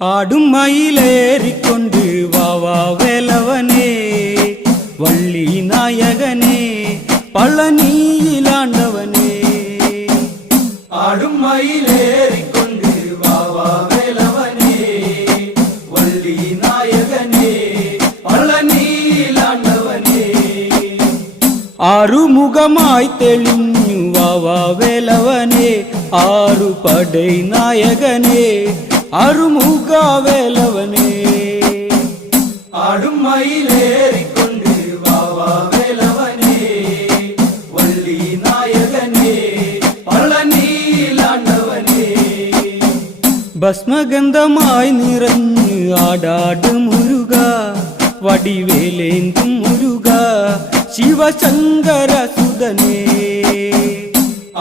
ஆடும் மயிலேறிக்கொண்டு வாவா வேலவனே வள்ளி நாயகனே பழனியிலாண்டவனே. ஆடும் மயிலேறிக்கொண்டு வாவா வேலவனே வள்ளி நாயகனே பழனியிலாண்டவனே. ஆறுமுகமாய் தெளிഞ്ഞു வாவா வேலவனே ஆறு படை நாயகனே அருமுக வேலவனே. ஆடும் மயிலேறிக்கொண்டு வாவா வேலவனே வள்ளி நாயகனே பழனியிலாண்டவனே. ഭസ്മഗന്ധമായി നിറഞ്ഞു ആടാടും മുരുക വടിവേലേന്തും മുരുക ശിവശങ്കര സുതനേ.